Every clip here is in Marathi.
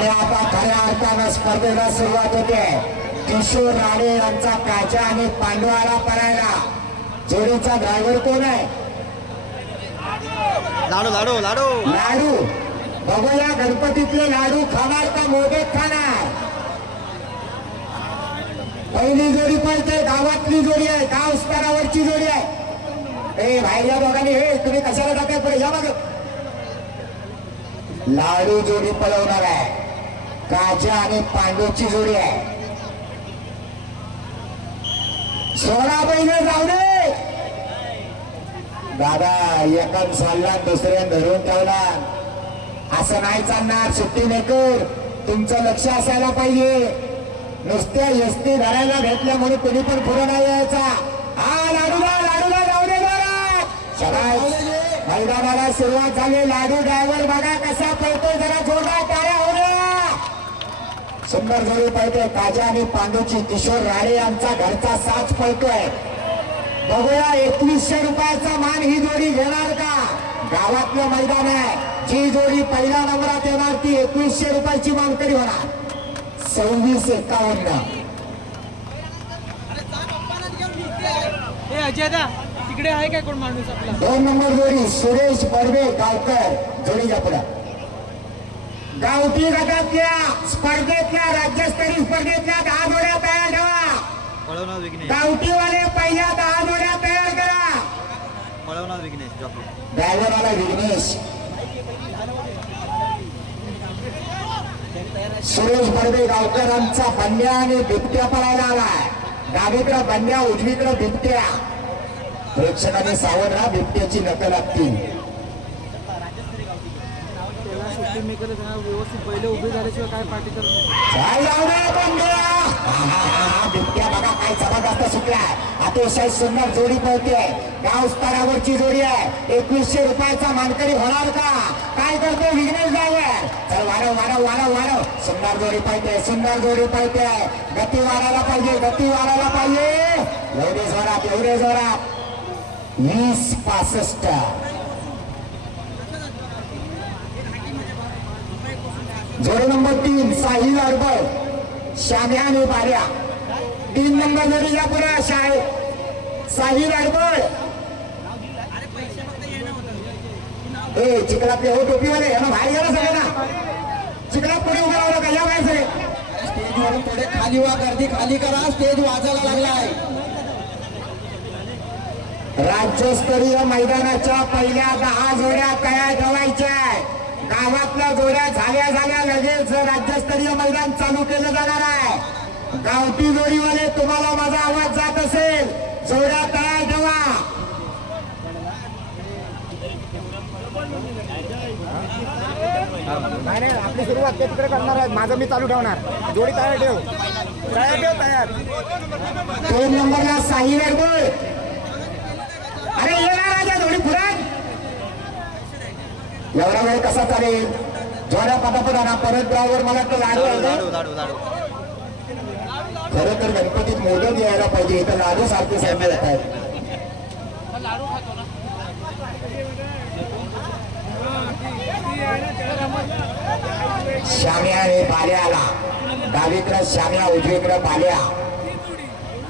आणि आता खऱ्या अर्थानं स्पर्धेला सुरुवात होते. किशोर राणे यांचा काजा आणि पांडवाला परायला. जोडीचा ड्रायव्हर कोण आहे? लाडू लाडू लाडू. लाडू. बघूया गणपतीतले लाडू खाणार का मोदक खाणार? पहिली जोडी पळते गावातली जोडी आहे गाव स्तरावरची जोडी आहे. ए बाहेरच्या दोघांनी हे तुम्ही कशाला जाताय पुढे या बघ. लाडू जोडी पळवणार आहे. काजा आणि पांडूची जोडी आहे. सोळा महिने जाऊ दे दादा एकन चालला दुसऱ्या धरून ठेवला. असं नाही चालणार सुट्टी मेकर. तुमचं लक्ष असायला पाहिजे. नुसत्या एसटी धरायला भेटल्या म्हणून कोणी पण पुढे नाही यायचा. हा लाडूला लाडूला जाऊ दे मैदानाला सुरुवात झाली. लाडू ड्रायव्हर बघा कसा पळतोय जरा जोरदार सुंदर जोडी पळतोय काजा आणि पांडूची किशोर राणे यांचा घरचा साथ पळतोय. बघूया एकवीसशे रुपयाचा मान ही जोडी घेणार का? गावातलं मैदान आहे. जी जोडी पहिल्या नंबरात येणार ती एकवीसशे रुपयाची मानकरी होणार. सव्वीस एकावन्न. तिकडे आहे काय कोण माणूस आपला? दोन नंबर जोडी सुरेश बर्वे गावकर. जोडीच्या पुढे. गावठी गटातल्या स्पर्धेतल्या राज्यस्तरीय स्पर्धेतल्या दहा जोड्या तयार ठेवा गावठीवाले पहिल्या दहा जोड्या तयार करा. विघ्नेश ड्रायव्हर आला विघ्नेश. सुरेश बर्वे गावकरांचा बंड्या आणि बिबट्या पळायला आलाय. डावीकडे बंड्या उजवीकडे बिबट्या. प्रेक्षकांनी सावध राहा बिबट्याची नकल लागतील त्याला सुट्टी मेकर व्यवस्थित पहिले उभे झाल्याशिवाय काय पार्टी करत बिबट्या बघा काय जबरदस्त सुटलाय. अतिशय सुंदर जोडी पळते गाव स्तरावरची जोडी आहे. एकवीसशे रुपयाचा मानकरी होणार का? काय करतो विघ्नेश ड्रायव्हर चल वारव वारव वारव वारव सुंदर जोडी पाहिजे सुंदर जोडी पाहिजे गती वाढायला पाहिजे गती वाढायला पाहिजे. एवढे जोरात एवढे जोरात. वीस पासष्ट. जोडी नंबर तीन साहिल अडबळ श्याम्या आणि बाऱ्या तीन नंबर जोडीच्या पुढे शाळे. साहिल अडबळ ए चिखलातले हो टोपीवाले यांना बाहेर गेलं सगळे ना चिखलात पुढे उभं राहिलं का? या बाहेर सगळे. स्टेजवरून थोडे खाली वा गर्दी खाली करा स्टेज वाजायला लागलाय. राज्यस्तरीय मैदानाच्या पहिल्या दहा जोड्या तयार ठेवायच्या आहे. गावातल्या जोड्या झाल्या झाल्या लगेच राज्यस्तरीय मैदान चालू केलं जाणार आहे. गावठी जोडीवाले तुम्हाला माझा आवाज जात असेल. जोड्या तयार ठेवा. नाही नाही आपली सुरुवात ते तिकडे करणार आहेत. माझं मी चालू ठेवणार. जोडी तयार ठेव. तयार ठेव तयार. दोन नंबरला साहिल अडबळ अरे येणार राजा जोडी पुराण एवढा वेळ कसा चालेल? पटापटा ना परत ड्रायव्हर मला तर लाडू खरं तर गणपतीत मोदक यायला पाहिजे. इथं लाडू सारखे साहेब येत आहेत. श्याम्या आणि बाल्या आला डावीकडं श्याम्या उजवीकडं बाल्या.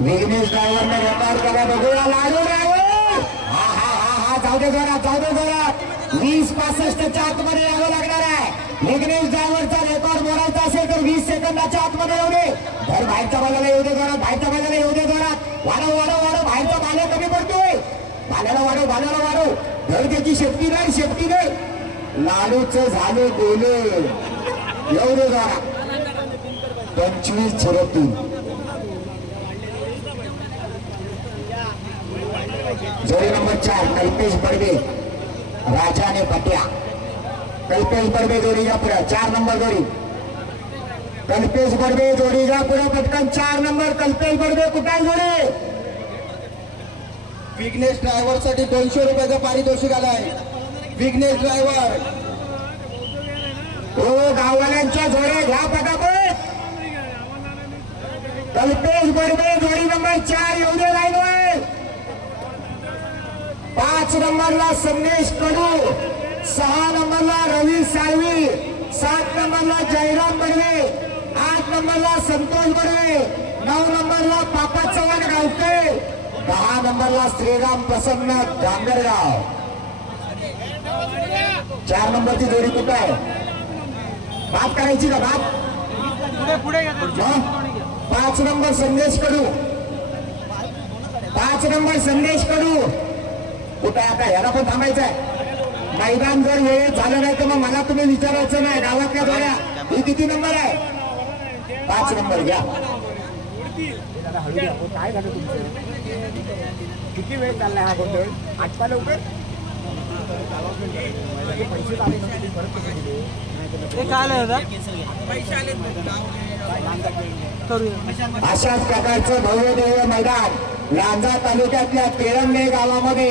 विघ्नेश ड्रायव्हरने रेकॉर्ड करा बघूया लाडू ड्रायव्हर जाऊ दे जरा जाऊ दे जरा वीस पासष्टच्या आतमध्ये यावं लागणार आहे. विघ्नेश ड्रायव्हरचा रेकॉर्ड बोलायचा असेल तर वीस सेकंदाच्या आतमध्ये येऊ दे. धर बाहेरच्या बाजूला येऊ दे जरा बाहेरच्या बाजूला येऊ दे जरा वाढव वाढव वाढव बाहेरचा बाल्या कमी पडतोय. बाल्याला वाढव बाल्याला वाढव. धर त्याची शेपटी नाही शेपटी नाही. लाडूच झालं गेलं येऊ दे जरा पंचवीस झिरो जरी नंबर चार कल्पेश बर्वे. राजाने आणि पट्या कल्पेश बडवे जोडीच्या पुढे चार नंबर जोडी. कल्पेश बडवे जोडीच्या पुढे पटकन चार नंबर. कल्पेश बर्वे कुठे जोडे? विघ्नेश ड्रायव्हरसाठी दोनशे रुपयाचा पारितोषिक आलाय. विघ्नेश ड्रायव्हर. हो गाववाल्यांच्या जोड्या घ्या पटापट. कल्पेश बर्वे जोडी नंबर चार येऊ दे. पाच नंबरला संदेश कडू. सहा नंबरला रवी साळवी. सात नंबरला जयराम बर्वे आठ नंबरला संतोष बर्वे नऊ नंबरला पापा चव्हाण गावते दहा नंबरला श्रीराम प्रसन्न डांगरगाव. चार नंबरची जोडी कुठं आहे? बात करायची का बात? पुढे पाच नंबर संदेश कडू. पाच नंबर संदेश कडू. कुठे आता? याला पण थांबायचं आहे. मैदान जर वेळेत झालं नाही तर मग मला तुम्ही विचारायचं नाही. गावातल्या जोड्या? ही किती नंबर आहे? पाच नंबर घ्या. हो, काय झालं तुमचं किती वेळ चाललाय हा गोंधळ? आटपा लवकर? अशाच प्रकारचं भव्य देव मैदान. लांजा तालुक्यातल्या केळंबे गावामध्ये.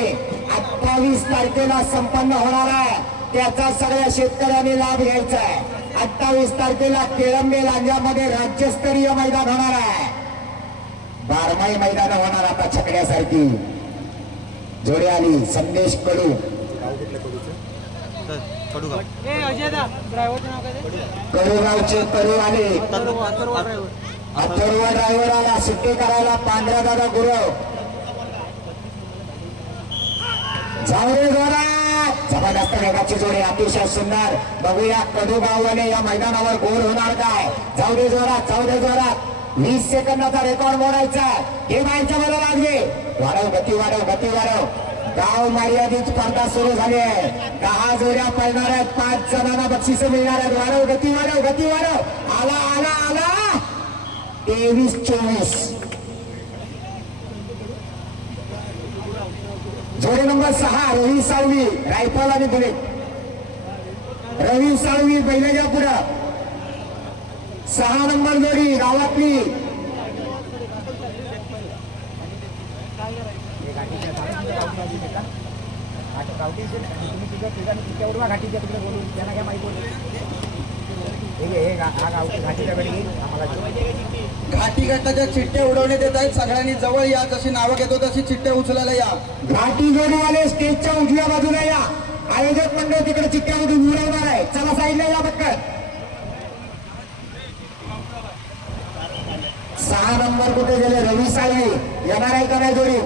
अठ्ठावीस तारखेला संपन्न होणार आहे. त्याचा सगळ्या शेतकऱ्यांनी लाभ घ्यायचा आहे. अठ्ठावीस तारखेला केळंबे लांजामध्ये राज्यस्तरीय मैदान होणार आहे. बारमाही मैदान होणार आता छकड्यासारखी. जोडी आली संदेश कडू. कडूगावचे कडू आले अथर्व अथर्व ड्रायव्हर अथर्व ड्रायव्हर आला सुट्टी करायला पांढरा दादा गुरव जाऊ रे जोरात जबरदस्त वेगाची जोडी अतिशय सुंदर. बघूया कडूगावने या मैदानावर गोल होणार काय. चौदे जोरात चौदे जोरात. वीस सेकंदाचा रेकॉर्ड मोडायचा. हे माहिती मला लागले वाढव गती वाढव गती वाढव. गाव मर्यादित स्पर्धा सुरू झाली आहे. दहा जोड्या पळणार आहेत. पाच जणांना बक्षिस मिळणार आहेत. वाढव गती वाढव गती वाढव. आला आला आला. तेवीस चोवीस. जोडी नंबर सहा रवी साळवी रायफल आणि बुलेट रवी साळवी बैलाच्या पुढं. सहा नंबर जोडी गावातली. गावठी तुम्ही तिथं तिच्यावर घाटीच्या तिकडे बोलून त्यांना काय माहिती घाटी गटाच्या चिठ्ठ्या उडवण्यात येत आहेत सगळ्यांनी जवळ या जशी नावं घेतो तशी चिठ्ठ्या उचलायला या घाटी जोडीवाले स्टेजच्या उजव्या बाजूला या आयोजक मंडळ तिकडे चिठ्ठ्यामधून उडवणार आहे चला साईडला या पटकन सहा नंबर कुठे गेले रवी साळवी येणार आहे का नाही जोडी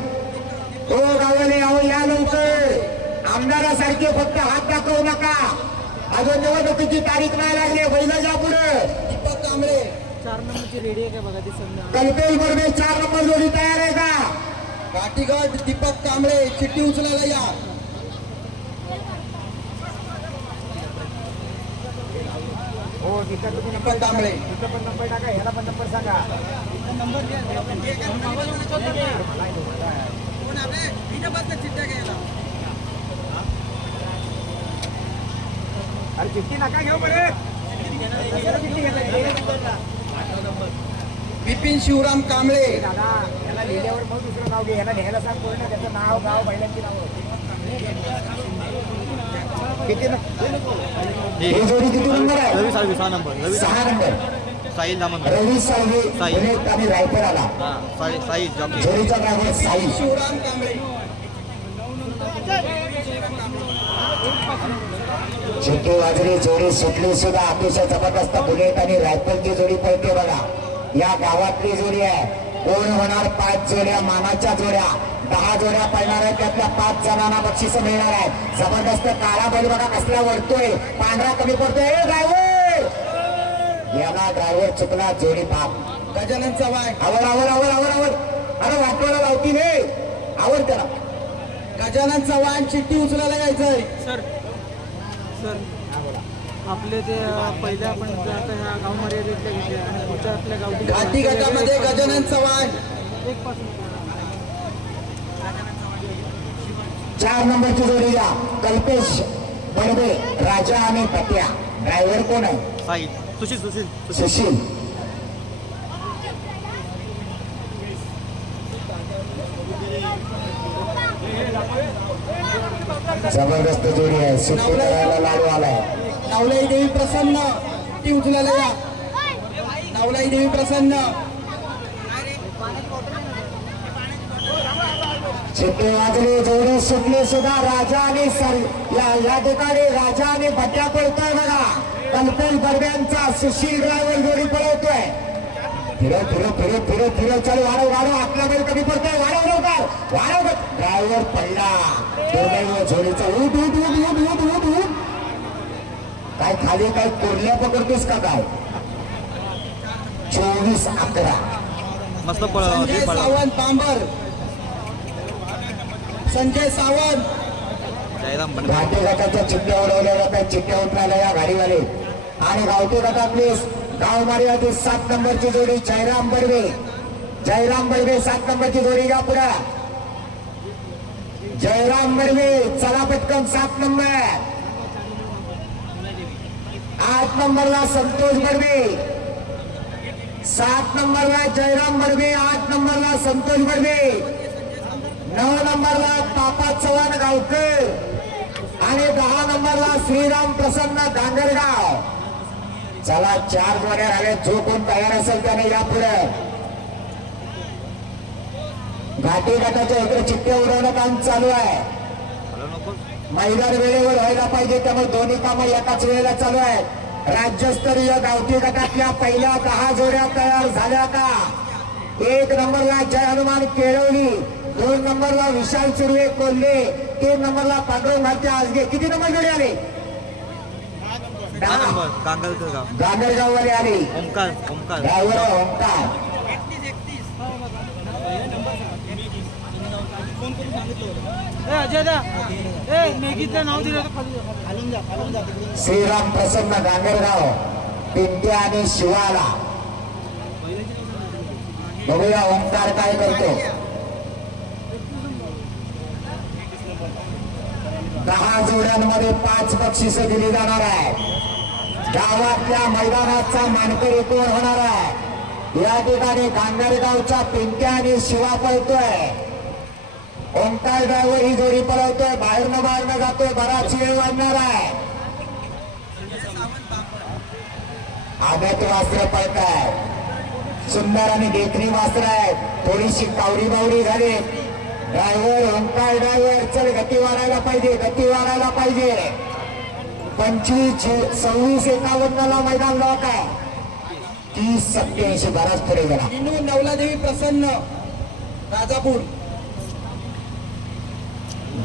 हो गावाले अहो या लवकर आमदारासारखे फक्त हात दाखवू नका अजून निवडणुकीची तारीख नाही लागली. बैलाच्या पुढे. दीपक कांबळे. चार नंबरची रेडी आहे का बघा ती समजा कल्पेश बर्मे चार नंबर जोडी तयार आहे का? घाटीगट दीपक कांबळे चिठ्ठी उचलायला या. हो तिथं तुम्ही दीपक कांबळे. तिथं पण नंबर टाका ह्याला पण नंबर सांगा. अरे चिठ्ठी नका घेऊ? विपिन शिवराम कांबळे. दादा याला लिहिल्यावर मग दुसरं नाव घे. याला लिहायला सांग पूर्ण. त्याचं नाव गाव बैलांची नाव. किती न- ही जोडी किती नंबर आहे? रवी साळवी सहा नंबर. रवी सहा नंबर. साहिल दामन रवी साळवे साई. बुलेट आणि रायफल आला हा साई साई जॉकी. जोडीचा ड्रायव्हर साई शिवराम कांबळे. चिट्टू वाजरी जोडी सुटली सुद्धा अतिशय जबरदस्त बुलेट आणि रायफलची जोडी पळते बघा. या गावातली जोडी आहे. कोण होणार? पाच जोड्या मानाच्या जोड्या. दहा जोड्या पळणार आहेत. त्यातल्या पाच जणांना बक्षीस मिळणार आहे जबरदस्त काळा बैल बघा कसला वळतोय पांढरा कमी पडतोय. ड्रायव्हर याला ड्रायव्हर चुकला जोडी भाग. गजानन चव्हाण. आवर आवर आवर आवर आवर. अरे वाटवायला लावती रे. आवर त्याला. गजानन चव्हाण चिठ्ठी उचलायला यायचंय. सर सर आपले ते अं, पहिल्या आपण जे आता ह्या गाव मर्यादेतल्या घेतले आणि पुढच्या आपल्या गावठी घाटी गटामध्ये गजानन चव्हाण. एक पासून चार नंबरची जोडी द्या. कल्पेश बडबे राजा आणि पट्या ड्रायव्हर कोण आहे? साई सुशील सुशील. सुशील सुशील जबरदस्त जोडी आहे सुट्टी करायला लाडू आलाय नावलाई देवी प्रसन्न. ती उचलायला या नावलाई देवी प्रसन्न. चिट्टे वाजले जोडी सुटली सुद्धा राजा आणि सर या या ठिकाणी राजा आणि भट्ट्या पळतोय बघा. कल्पेश दरम्यानचा सुशील ड्रायव्हर जोडी पळवतोय. फिरव फिरव फिरव फिरव फिरव चालू वाढव वाढव आपल्याकडे कमी पडतोय वाढव लवकर वाढव ड्रायव्हर पडला. दुर्दैव जोडीचा उठ उठ उठ उठ उठ उठ उठ. काय खाली काय कोरल्या पकडतोस का काय? चोवीस अकरा. मस्त सावंत बांबर संजय सावंत. घाटी गटाच्या चिठ्ठ्या उडवल्या जातात चिठ्ठ्या उठणाऱ्या या गाडीवाले. आणि गावठी गटातली गाव मार्यातील सात नंबरची जोडी जयराम बडवे. जयराम बडवे सात नंबरची जोडी घ्या पुढे. जयराम बडवे चला पटकन सात नंबर. आठ नंबरला संतोष बडवे. सात नंबरला जयराम बडवे आठ नंबरला संतोष बडवे. नऊ नंबरला तापा चव्हाण गावकर. आणि दहा नंबरला श्रीराम प्रसन्न गांगरगाव. चला चार जोड्या आले जो कोण तयार असेल त्याने या पुढे. घाटी घाटाच्या इकडे चिठ्ठ्या उडवणं काम चालू आहे. मैदान वेळेवर व्हायला पाहिजे त्यामुळे दोन्ही कामं एकाच वेळेला चालू आहेत. राज्यस्तरीय गावठी गटातल्या पहिल्या दहा जोड्या तयार झाल्या का? एक नंबरला जय हनुमान केळवली दोन नंबरला विशाल सुर्वे कोल्हे तीन नंबरला पांडुरंग भारती आजगे. किती नंबर जोडी आले? नंबर कांगलकर गाव गांगरगाव वाले आले ड्रायव्हर ओंकार. श्रीराम प्रसन्न गांगरगाव पिंट्या आणि शिवाला. बघूया ओंकार काय करतो. दहा जोड्यांमध्ये पाच बक्षिस दिली जाणार आहे गावातल्या मैदानाचा मानकरी कोण होणार आहे? या ठिकाणी गांगरगावचा पिंट्या आणि शिवा पळतोय. ओंकार ड्रायव्हर ही जोडी पळवतोय. बाहेरनं बाहेरनं जातोय. बराच वेळ वाढणार आहे. आदत वास्त्र पळताय सुंदर आणि देखणी वास्त्र आहेत. थोडीशी कावडी बावडी झाली. ड्रायव्हर ओंकार ड्रायव्हर चल गती वाढायला पाहिजे गती वाढायला पाहिजे. पंचवीस सव्वीस एकावन्नला मैदान लॉक आहे. तीस सत्याऐंशी बराच पुढे गेला. विनू नवलादेवी प्रसन्न राजापूर.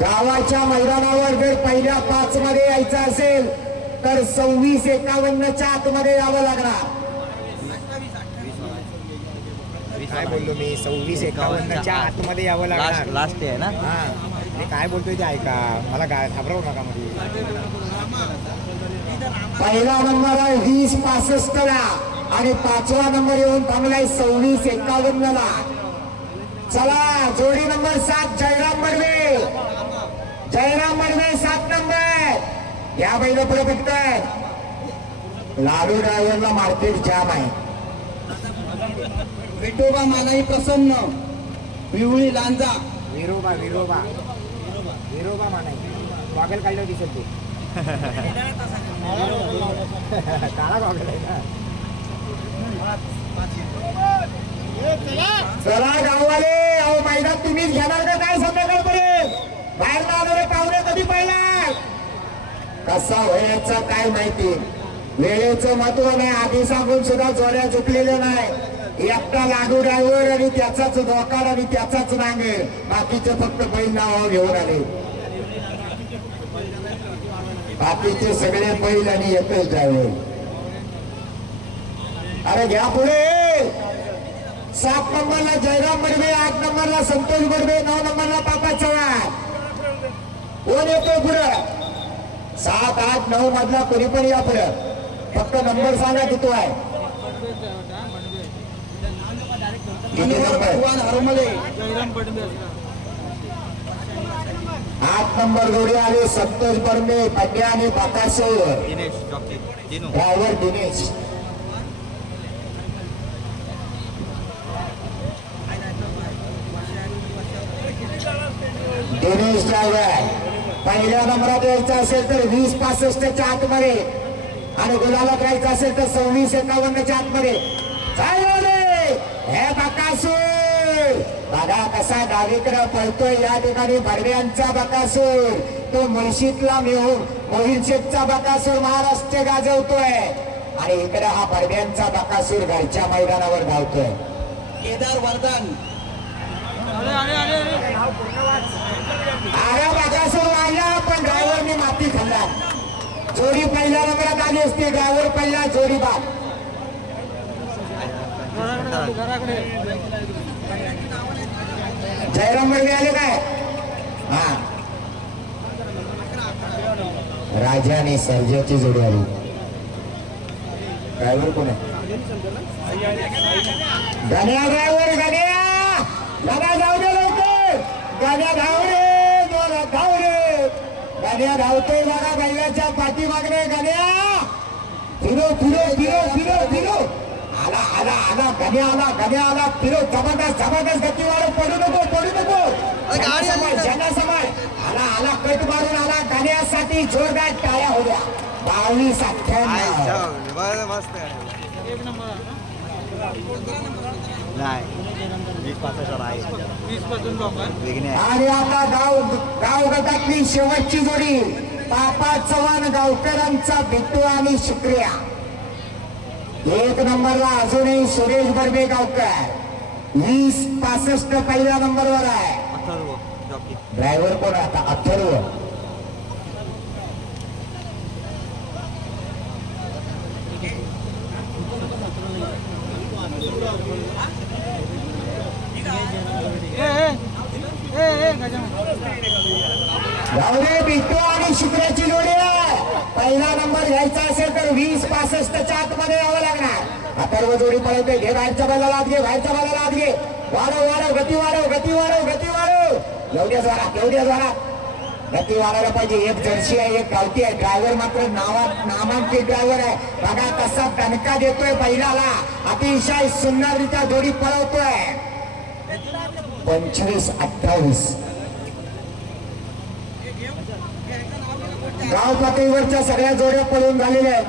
गावाच्या मैदानावर जर पहिल्या पाच मध्ये यायचं असेल तर सव्वीस एकावन्नच्या आतमध्ये यावं लागणार. काय बोललो मी? सव्वीस एकावन्नच्या आतमध्ये यावं लागणार. लास्ट आहे ना? हा. काय बोलतोय ते ऐका. मला काय घाबरवू नका मध्ये. पहिला नंबर आहे वीस पासष्ट ला आणि पाचवा नंबर येऊन थांबलाय सव्वीस एकावन्न ला चला जोडी नंबर सात जयराम बडवे. जयराम बडवे सात नंबर. या बैल पुढे पिकतायत लाडू ड्रायव्हरला मार्केट जाम आहे. विठोबा मानाई प्रसन्न. विवळी लांजा. विरोबा विरोबा. विरोबा मानाय गॉगल काढलं दिसेल ते. काळा गॉगल आहे ना. चला गाववाले अहो मैदान तुम्हीच घेणार का? काय संध्याकाळपर्यंत बाहेर आलेले पाहुणे कधी पाहिला कसा व्हायचा काय माहिती? वेळेचं महत्त्व नाही आधी सांगून सुद्धा जोड्या झुकलेल्या नाही. एकटा लागू ड्रायव्हर आणि त्याचाच धोकार आणि त्याचाच नांगे बाकीचे फक्त बैल नाव घेऊन आले. बाकीचे सगळे बैल आणि एकच ड्रायव्हर अरे घ्या पुढे. सात नंबरला जयराम बडवे आठ नंबरला संतोष बडवे नऊ नंबरला पापा चव्हाण. कोण येतो पुढं? सात आठ नऊ मधला कोणी पण या पुढं. फक्त नंबर सांगा किती आहे. किती नंबर? भगवान हरमले जयराम असला आठ नंबर जोडी आले संतोष बर्मे पंड्या आणि दिनू. ड्रायव्हर दिनेश. दिनेश ड्रायव्हर. पहिल्या नंबरात यायचं असेल तर वीस पासष्टच्या आतमध्ये. आणि गुलाला करायचं असेल तर सव्वीस एकावन्नच्या आतमध्ये चालू रे हे बकासूर बघा कसा डावीकडे पळतोय या ठिकाणी भडव्यांचा बकासूर. तो मुळशीतला मिळून मोहित शेठचा बकासूर महाराष्ट्र गाजवतोय. आणि इकडे हा बडव्यांचा बकासूर घरच्या मैदानावर धावतोय. केदार वर्धन. अरे अरे अरे अरे. आरा बकासूर वाढला पण ड्रायव्हरने माती खाल्ला. जोडी पहिल्या नंबरात आली असती ड्रायव्हर पहिला जोडी बाद. घराकडे. जयराम बर्गे आले काय? हा. राजा आणि सर्जाची जोडी आली. ड्रायव्हर कोण आहे? गण्या ड्रायव्हर गण्या! गण्या जाऊ दे लवकर! गण्या धाव रे जोरात धाव रे गण्या धावतोय बघा गल्ल्याच्या पाठीमागणे गण्या! फिरो फिरो फिरो फिरो फिरो! आला आला आला गण्या आला गण्या आला फिरो जबरदस्त जबरदस्त गती वाढव पडू नको! पडू नको गाडी आली. समाज, ज्यांना समाज आला आला कट मारून आला. गण्यासाठी जोरदार टाळ्या होत्या बावीस अठ्ठ्याण्णव मस्त आणि आता गाव गाव गटातली शेवटची जोडी. पापा चव्हाण गावकरांचा बिट्टू आणि शुक्रिया. एक नंबरला अजूनही सुरेश बर्बे गावकर. वीस पासष्ट पहिल्या नंबरवर आहे. ड्रायव्हर कोण आहे आता? अथर्व. बिट्टू आणि शुक्राची जोडी आहे. पहिला नंबर घ्यायचा असेल तर वीस पासष्टच्या आतमध्ये यावं लागणार. अथर्व जोडी पळवते. घे बाहेरच्या बाला लाद घे बाहेरच्या बाला लाद घे. वाढव वाढव गती वाढव गती वाढव गती वाढव. एवढ्या जोरात एवढ्या जोरात. गती वाढायला पाहिजे. एक जर्सी आहे एक गावठी आहे. ड्रायव्हर मात्र नावा नामांकित ड्रायव्हर आहे. बघा कसा दणका देतोय बैलाला. अतिशय सुंदररित्या जोडी पळवतोय. पंचवीस अठ्ठावीस. गाव पातळीवरच्या सगळ्या जोड्या पळून झालेल्या आहेत.